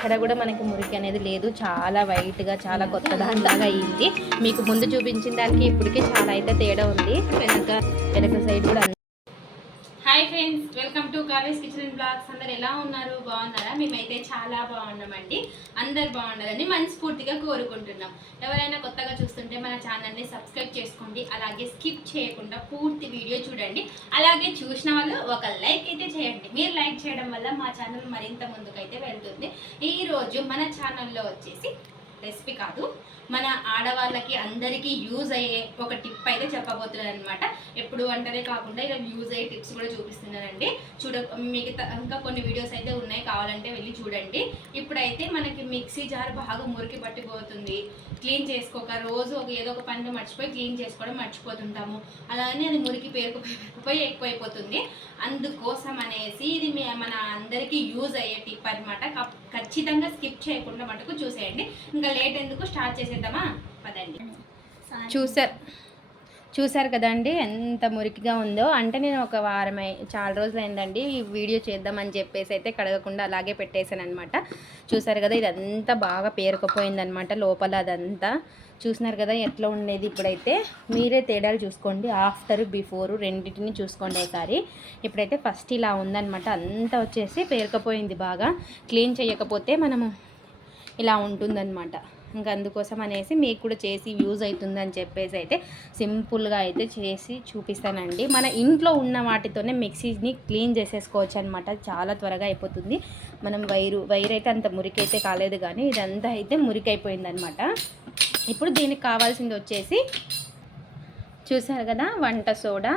ఎక్కడ కూడా మనకి మురికి అనేది లేదు. చాలా వైట్గా చాలా కొత్త దానిలాగా అయింది. మీకు ముందు చూపించిన దానికి ఇప్పటికే చాలా అయితే తేడా ఉంది. వెనక వెనక సైడ్ కూడా welcome college kitchen and blogs అందరు ఎలా ఉన్నారు? బాగున్నారా? మేమైతే చాలా బాగున్నామండి. అందరు బాగుండాలని మనస్ఫూర్తిగా కోరుకుంటున్నాం. ఎవరైనా కొత్తగా చూస్తుంటే మన ఛానల్ని సబ్స్క్రైబ్ చేసుకోండి. అలాగే స్కిప్ చేయకుండా పూర్తి వీడియో చూడండి. అలాగే చూసిన వాళ్ళు ఒక లైక్ అయితే చేయండి. మీరు లైక్ చేయడం వల్ల మా ఛానల్ మరింత ముందుకైతే వెళ్తుంది. ఈ రోజు మన ఛానల్లో వచ్చేసి రెసిపీ కాదు. మన ఆడవాళ్ళకి అందరికీ యూజ్ అయ్యే ఒక టిప్ అయితే చెప్పబోతున్నాను అనమాట ఎప్పుడు వంటనే కాకుండా ఇలా యూజ్ అయ్యే టిప్స్ కూడా చూపిస్తున్నానండి. చూడ మిగతా ఇంకా కొన్ని వీడియోస్ అయితే ఉన్నాయి. కావాలంటే వెళ్ళి చూడండి. ఇప్పుడైతే మనకి మిక్సీ జార్ బాగా మురికి పట్టిపోతుంది. క్లీన్ చేసుకోక రోజు ఒక ఏదో ఒక పని మర్చిపోయి క్లీన్ చేసుకోవడం మర్చిపోతుంటాము. అలానే అది మురికి పేరుకుపోయి ఎక్కువైపోతుంది. అందుకోసం అనేసి ఇది మన అందరికీ యూజ్ అయ్యే టిప్ అనమాట ఖచ్చితంగా స్కిప్ చేయకుండా మటుకు చూసేయండి. ఇంకా లేట్ ఎందుకు? స్టార్ట్ చేసేద్దామా? పదండి. చూసారు. చూసారు కదండి ఎంత మురికిగా ఉందో. అంటే నేను ఒక వారమై చాలా రోజులు అయిందండి ఈ వీడియో చేద్దామని చెప్పేసి అయితే కడగకుండా అలాగే పెట్టేశాను అనమాట చూసారు కదా ఇదంతా బాగా పేరుకుపోయిందనమాట లోపల అదంతా. చూసినారు కదా ఎట్లా ఉండేది ఇప్పుడైతే. మీరే తేడాలు చూసుకోండి ఆఫ్టర్ బిఫోర్ రెండింటిని చూసుకోండి ఒకసారి. ఇప్పుడైతే ఫస్ట్ ఇలా ఉందన్నమాట. అంతా వచ్చేసి పేరుకుపోయింది బాగా. క్లీన్ చేయకపోతే మనము ఇలా ఉంటుందన్నమాట. ఇంకా అందుకోసం అనేసి మీకు కూడా చేసి యూజ్ అవుతుందని చెప్పేసి అయితే సింపుల్గా అయితే చేసి చూపిస్తానండి. మన ఇంట్లో ఉన్న వాటితోనే మిక్సీని క్లీన్ చేసేసుకోవచ్చు అనమాట చాలా త్వరగా అయిపోతుంది. మనం వైరు వైర్ అయితే అంత మురికైతే కాలేదు కానీ ఇదంతా అయితే మురికైపోయిందనమాట ఇప్పుడు దీనికి కావాల్సింది వచ్చేసి చూసారు కదా వంట సోడా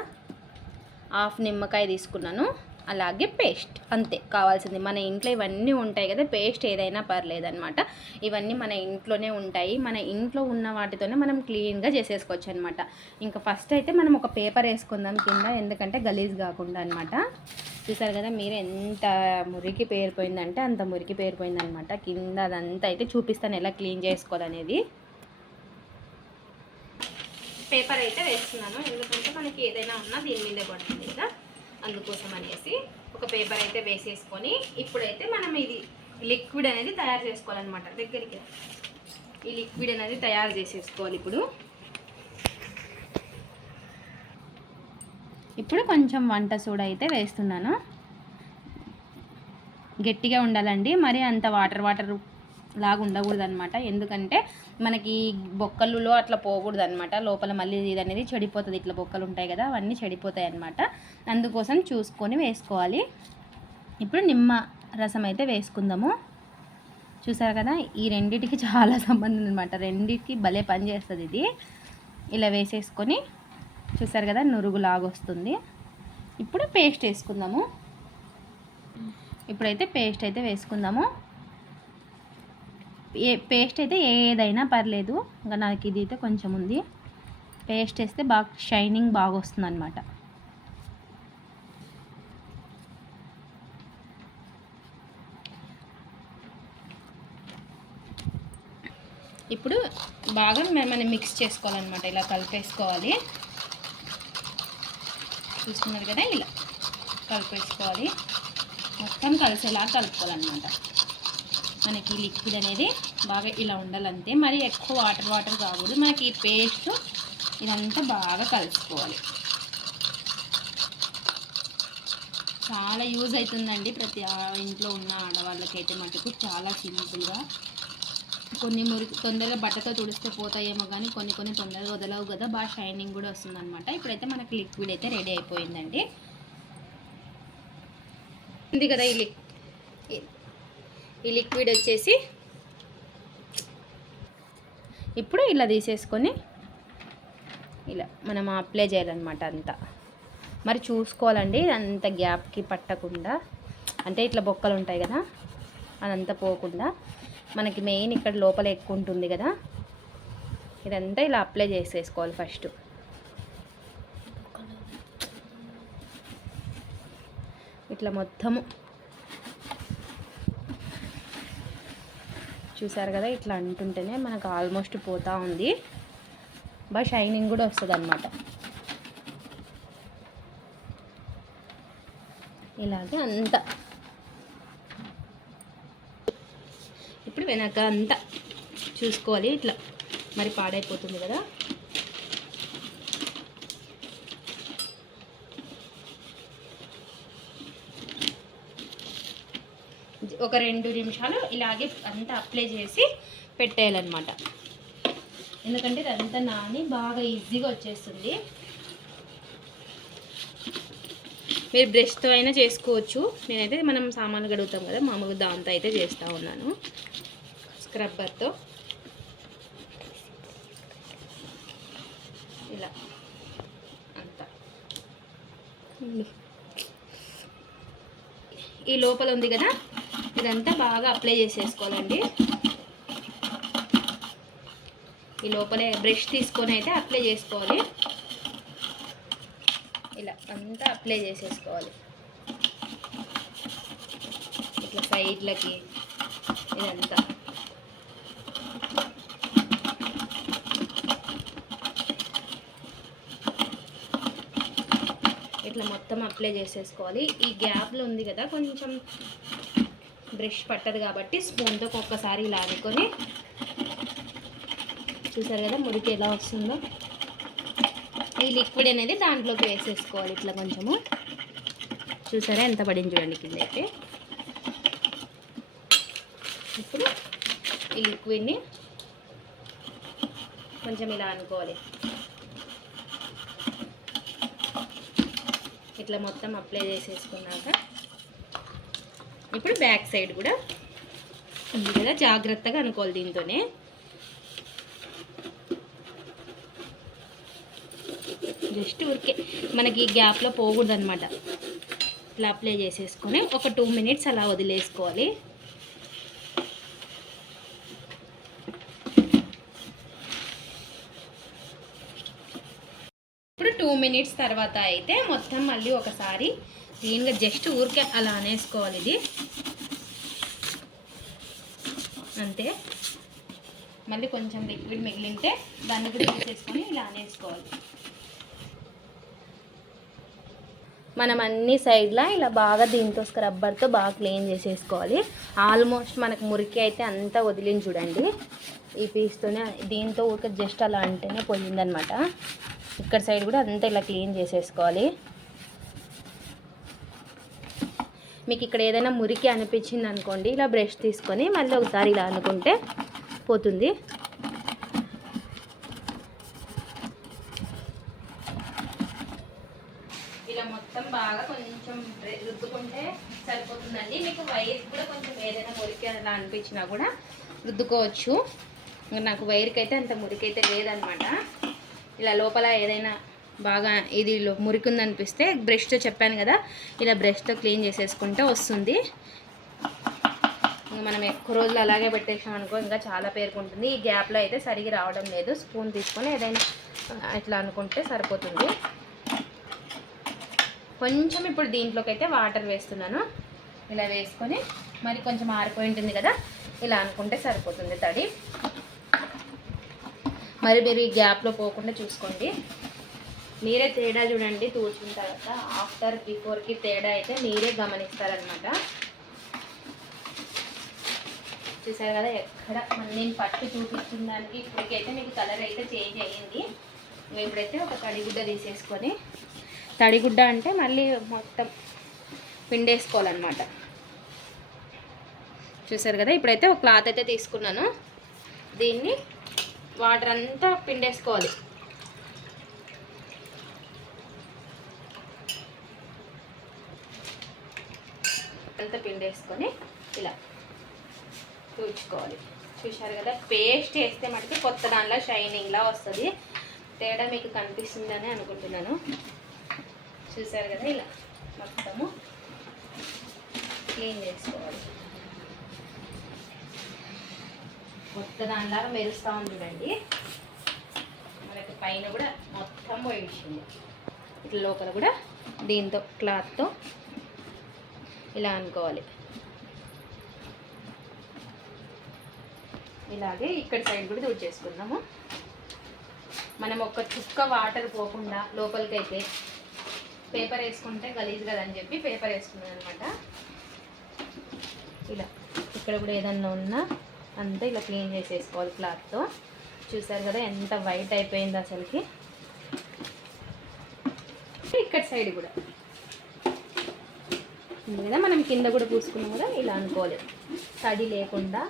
హాఫ్ నిమ్మకాయ తీసుకున్నాను. అలాగే పేస్ట్ అంతే. కావాల్సింది మన ఇంట్లో ఇవన్నీ ఉంటాయి కదా పేస్ట్ ఏదైనా పర్లేదనమాట ఇవన్నీ మన ఇంట్లోనే ఉంటాయి. మన ఇంట్లో ఉన్న వాటితోనే మనం క్లీన్గా చేసేసుకోవచ్చు అనమాట ఇంకా ఫస్ట్ అయితే మనం ఒక పేపర్ వేసుకుందాం కింద ఎందుకంటే గలీజ్ కాకుండా అనమాట చూసారు కదా మీరు ఎంత మురికి పేరిపోయిందంటే అంత మురికి పేరిపోయిందనమాట కింద అదంతా అయితే చూపిస్తాను ఎలా క్లీన్ చేసుకోవాలనేది. పేపర్ అయితే వేస్తున్నాను. ఎందుకంటే మనకి ఏదైనా ఉన్నా దీని మీదే పడుతుంది కదా. అందుకోసం అనేసి ఒక పేపర్ అయితే వేసేసుకొని ఇప్పుడైతే మనం ఇది లిక్విడ్ అనేది తయారు చేసుకోవాలన్నమాట దగ్గరికి. ఈ లిక్విడ్ అనేది తయారు చేసేసుకోవాలి ఇప్పుడు. ఇప్పుడు కొంచెం వంట సోడా అయితే వేస్తున్నాను. గట్టిగా ఉండాలండి. మరి అంత వాటర్ వాటర్ లాగా ఉండకూడదు అనమాట ఎందుకంటే మనకి బొక్కలులో అట్లా పోకూడదు అనమాట లోపల మళ్ళీ ఇది అనేది చెడిపోతుంది. ఇట్లా బొక్కలు ఉంటాయి కదా అవన్నీ చెడిపోతాయి అనమాట అందుకోసం చూసుకొని వేసుకోవాలి. ఇప్పుడు నిమ్మ రసం అయితే వేసుకుందాము. చూసారు కదా ఈ రెండిటికి చాలా సంబంధం అనమాట రెండిటికి భలే పని చేస్తుంది ఇది. ఇలా వేసేసుకొని చూసారు కదా నురుగు లాగొస్తుంది ఇప్పుడు పేస్ట్ వేసుకుందాము. ఇప్పుడైతే పేస్ట్ అయితే వేసుకుందాము. పేస్ట్ అయితే ఏదైనా పర్లేదు. ఇంకా నాకు ఇది అయితే కొంచెం ఉంది. పేస్ట్ వేస్తే బాగా షైనింగ్ బాగా వస్తుంది అనమాట ఇప్పుడు బాగా మ- మనం మిక్స్ చేసుకోవాలన్నమాట. ఇలా కలిపేసుకోవాలి. చూస్తున్నారు కదా? ఇలా కలిపేసుకోవాలి. మొత్తం కలిసేలా కలుపుకోవాలన్నమాట. మనకి లిక్విడ్ అనేది బాగా ఇలా ఉండాలంతే. మరి ఎక్కువ వాటర్ వాటర్ కాకూడదు. మనకి ఈ పేస్ట్ ఇదంతా బాగా కలుసుకోవాలి. చాలా యూజ్ అవుతుందండి ప్రతి ఆ- ఇంట్లో ఉన్న ఆడవాళ్ళకైతే మటుకు చాలా సింపుల్గా కొన్ని మురికి తొందరగా బట్టతో తుడిస్తే పోతాయేమో కానీ కొన్ని కొన్ని తొందరగా వదలవు కదా. బాగా షైనింగ్ కూడా వస్తుందన్నమాట. ఇప్పుడైతే మనకి లిక్విడ్ అయితే రెడీ అయిపోయిందండి. ఉంది కదా ఈ లిక్ ఈ లిక్విడ్ వచ్చేసి ఇప్పుడు ఇలా తీసేసుకొని ఇలా మనం అప్లై చేయాలన్నమాట అంతా. మరి చూసుకోవాలండి అంత గ్యాప్కి పట్టకుండా. అంటే ఇట్లా బొక్కలు ఉంటాయి కదా అదంతా పోకుండా. మనకి మెయిన్ ఇక్కడ లోపల ఎక్కువ ఉంటుంది కదా ఇదంతా ఇలా అప్లై చేసేసుకోవాలి ఫస్ట్. ఇట్లా మొత్తము చూసారు కదా ఇట్లా అంటుంటేనే మనకు ఆల్మోస్ట్ పోతూ ఉంది. బాగా షైనింగ్ కూడా వస్తుంది అనమాట ఇలాగే అంత. ఇప్పుడు వెనక అంతా చూసుకోవాలి ఇట్లా. మరి పాడైపోతుంది కదా. ఒక రెండు నిమిషాలు ఇలాగే అంతా అప్లై చేసి పెట్టేయాలన్నమాట. ఎందుకంటే ఇదంతా నాని బాగా ఈజీగా వచ్చేస్తుంది. మీరు బ్రష్తో అయినా చేసుకోవచ్చు. నేనైతే మనం సామాన్లు గడుగుతాం కదా మామూలుగా దాంతో అయితే చేస్తూ ఉన్నాను. స్క్రబ్బర్తో. ఇలా. అంతా. ఈ లోపల ఉంది కదా ఇదంతా బాగా అప్లై చేసేసుకోవాలండి. ఈ లోపలే బ్రష్ తీసుకొని అయితే అప్లై చేసుకోవాలి. ఇలా అంతా అప్లై చేసేసుకోవాలి. ఇట్లా సైడ్లకి ఇదంతా. ఇట్లా మొత్తం అప్లై చేసేసుకోవాలి. ఈ గ్యాప్లో ఉంది కదా కొంచెం బ్రష్ పట్టదు కాబట్టి స్పూన్తో ఒక్కసారి ఇలా అనుకొని చూసారు కదా మురికి ఎలా వస్తుందో? ఈ లిక్విడ్ అనేది దాంట్లోకి వేసేసుకోవాలి ఇట్లా కొంచెము. చూసారా ఎంత పడింది చూడండి కింద అయితే. ఇప్పుడు ఈ లిక్విడ్ని కొంచెం ఇలా అనుకోవాలి. ఇట్లా మొత్తం అప్లై చేసేసుకున్నాక ఇప్పుడు బ్యాక్ సైడ్ కూడా ఉంది కదా జాగ్రత్తగా అనుకోవాలి దీంతోనే. జస్ట్ ఊరికే మనకి ఈ గ్యాప్లో పోకూడదు అనమాట ఇట్లా అప్లై చేసేసుకొని ఒక టూ మినిట్స్ అలా వదిలేసుకోవాలి. ఇప్పుడు టూ మినిట్స్ తర్వాత అయితే మొత్తం మళ్ళీ ఒకసారి క్లీన్గా జస్ట్ ఊరికే అలా అనేసుకోవాలి ఇది. అంతే. మళ్ళీ కొంచెం లిక్విడ్ మిగిలింటే దాన్ని కూడా తీసేసుకొని ఇలా అనేసుకోవాలి. మనం అన్ని సైడ్లా ఇలా బాగా దీంతో స్క్రబ్బర్తో బాగా క్లీన్ చేసేసుకోవాలి. ఆల్మోస్ట్ మనకు మురికి అయితే అంతా వదిలింది చూడండి. ఈ పీస్తోనే దీంతో ఊరికే జస్ట్ అలా అంటేనే పోయిందనమాట ఇక్కడ సైడ్ కూడా అంతా ఇలా క్లీన్ చేసేసుకోవాలి. మీకు ఇక్కడ ఏదైనా మురికి అనిపించింది అనుకోండి ఇలా బ్రష్ తీసుకొని మళ్ళీ ఒకసారి ఇలా అనుకుంటే పోతుంది. ఇలా మొత్తం బాగా కొంచెం రుద్దుకుంటే సరిపోతుందండి. మీకు వైర్ కూడా కొంచెం ఏదైనా మురికి అలా అనిపించినా కూడా రుద్దుకోవచ్చు. నాకు వైర్కి అయితే అంత మురికి అయితే లేదనమాట. ఇలా లోపల ఏదైనా బాగా ఇది మురికి ఉందనిపిస్తే బ్రష్తో చెప్పాను కదా ఇలా బ్రష్తో క్లీన్ చేసేసుకుంటే వస్తుంది. ఇంకా మనం ఎక్కువ రోజులు అలాగే పెట్టేసాం అనుకో ఇంకా చాలా పేరుకుంటుంది ఈ గ్యాప్లో అయితే సరిగి రావడం లేదు. స్పూన్ తీసుకొని ఏదైనా ఇట్లా అనుకుంటే సరిపోతుంది. కొంచెం ఇప్పుడు దీంట్లోకి అయితే వాటర్ వేస్తున్నాను. ఇలా వేసుకొని మరి కొంచెం ఆరిపోయి ఉంటుంది కదా ఇలా అనుకుంటే సరిపోతుంది తడి. మరి మీరు ఈ గ్యాప్లో పోకుండా చూసుకోండి. మీరే తేడా చూడండి తూర్చిన తర్వాత ఆఫ్టర్ బిఫోర్కి తేడా అయితే మీరే గమనిస్తారనమాట చూసారు కదా ఎక్కడ నేను పట్టు చూపించిన దానికి ఇప్పటికైతే మీకు కలర్ అయితే చేంజ్ అయ్యింది. ఇప్పుడైతే ఒక తడిగుడ్డ తీసేసుకొని తడిగుడ్డ అంటే మళ్ళీ మొత్తం పిండేసుకోవాలన్నమాట. చూసారు కదా ఇప్పుడైతే ఒక క్లాత్ అయితే తీసుకున్నాను. దీన్ని వాటర్ అంతా పిండేసుకోవాలి. అంతా పిండేసుకొని ఇలా చూచుకోవాలి చూశారు కదా? పేస్ట్ వేస్తే మటుకు కొత్త దానిలో షైనింగ్లా వస్తుంది. తేడా మీకు కనిపిస్తుందని అనుకుంటున్నాను. చూశారు కదా ఇలా మొత్తము క్లీన్ చేసుకోవాలి. కొత్త దానిలాగా మెరుస్తూ ఉంటుందండి. మనకి పైన కూడా మొత్తం పోయించింది ఇట్లా లోపల కూడా దీంతో క్లాత్తో ఇలా అనుకోవాలి. ఇలాగే ఇక్కడ సైడ్ కూడా తుడిచేసుకుందాము మనం ఒక చుక్క వాటర్ పోకుండా లోపలికి అయితే పేపర్ వేసుకుంటే గలీజ్ కదని చెప్పి పేపర్ వేసుకున్నాను అనమాట ఇలా. ఇక్కడ కూడా ఏదన్నా ఉన్నా అంతా ఇలా క్లీన్ చేసేసుకోవాలి క్లాత్తో. చూసారు కదా ఎంత వైట్ అయిపోయింది అసలుకి. ఇక్కడ సైడ్ కూడా. ఉంది కదా? మనం కింద కూడా పూసుకున్నాం కదా ఇలా అనుకోవాలి. తడి లేకుండా.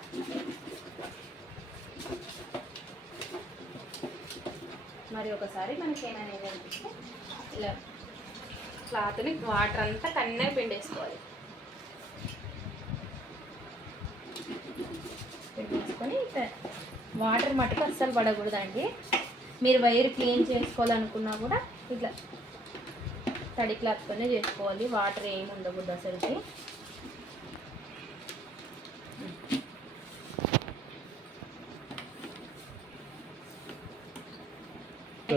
మరి ఒకసారి మనకి ఏమైనా అనిపిస్తే ఇలా క్లాత్ని వాటర్ అంతా కన్నె పిండేసుకోవాలి. పిండేసుకొని ఇట్లా వాటర్ మటుకు అస్సలు పడకూడదండి. మీరు వైర్ క్లీన్ చేసుకోవాలనుకున్నా కూడా ఇట్లా తడి క్లాత్తోనే చేసుకోవాలి. వాటర్ ఏమి ఉండకూడదు అసలుకి.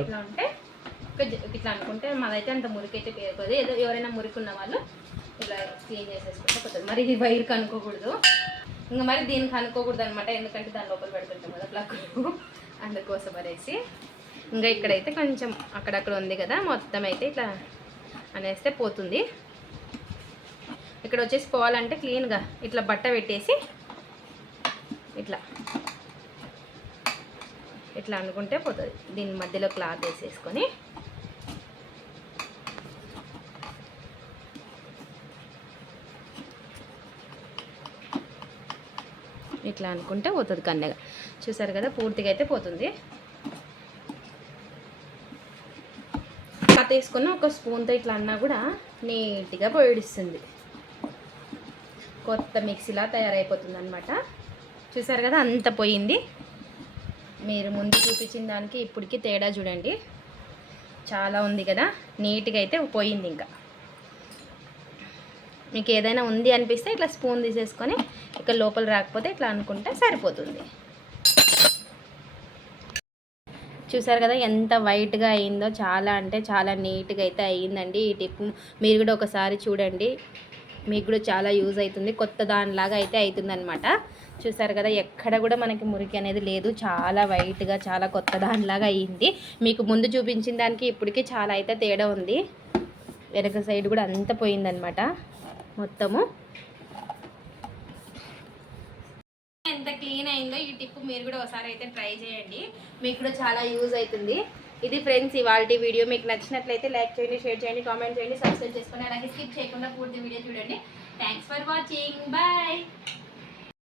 ఇట్లా ఉంటే ఒక ఇట్లా అనుకుంటే మాదైతే అంత మురికి అయితే పేరుకోదు. ఏదో ఎవరైనా మురికి ఉన్న వాళ్ళు ఇట్లా క్లీన్ చేసేసుకుంటే పోతుంది మరి ఇది వైర్కి అనుకోకూడదు. ఇంకా మరి దీనికి అనుకోకూడదు అనమాట ఎందుకంటే దాని లోపల పెడుతుంటాం కదా ప్లగ్గులు అందుకోసం అనేసి. ఇంకా ఇక్కడైతే కొంచెం అక్కడక్కడ ఉంది కదా. మొత్తం అయితే ఇట్లా అనేస్తే పోతుంది. ఇక్కడ వచ్చేసి పోవాలంటే క్లీన్గా ఇట్లా బట్ట పెట్టేసి ఇట్లా ఇట్లా అనుకుంటే పోతుంది. దీని మధ్యలో క్లాత్ వేసేసుకొని. ఇట్లా అనుకుంటే పోతుంది కన్నెగా. చూసారు కదా? పూర్తిగా అయితే పోతుంది. క్లాత్ వేసుకున్న ఒక స్పూన్తో ఇట్లా అన్నా కూడా నీట్గా పొడిస్తుంది. కొత్త మిక్సీలా తయారైపోతుంది అనమాట చూసారు కదా అంత పోయింది. మీరు ముందు చూపించిన దానికి ఇప్పటికి తేడా చూడండి. చాలా ఉంది కదా నీట్గా అయితే పోయింది ఇంకా. మీకు ఏదైనా ఉంది అనిపిస్తే ఇట్లా స్పూన్ తీసేసుకొని ఇక లోపల రాకపోతే ఇట్లా అనుకుంటే సరిపోతుంది. చూసారు కదా ఎంత వైట్గా అయిందో చాలా అంటే చాలా నీట్గా అయితే అయ్యిందండి ఈ టిప్ మీరు కూడా ఒకసారి చూడండి. మీకు కూడా చాలా యూజ్ అవుతుంది. కొత్త దానిలాగా అయితే అవుతుందనమాట చూసారు కదా ఎక్కడ కూడా మనకి మురికి అనేది లేదు. చాలా వైట్గా చాలా కొత్త దానిలాగా అయ్యింది. మీకు ముందు చూపించిన దానికి ఇప్పటికీ చాలా అయితే తేడా ఉంది. వెనక సైడ్ కూడా అంత పోయిందనమాట మొత్తము. ఎంత క్లీన్ అయిందో ఈ టిప్ మీరు కూడా ఒకసారి అయితే ట్రై చేయండి. మీకు కూడా చాలా యూజ్ అవుతుంది. ఇది ఫ్రెండ్స్ ఇవాళ వీడియో మీకు నచ్చినట్లయితే లైక్ చేయండి షేర్ చేయండి కామెంట్ చేయండి సబ్స్క్రైబ్ చేసుకోండి అలాగే స్కిప్ చేయకుండా పూర్తి వీడియో చూడండి. Thanks for watching bye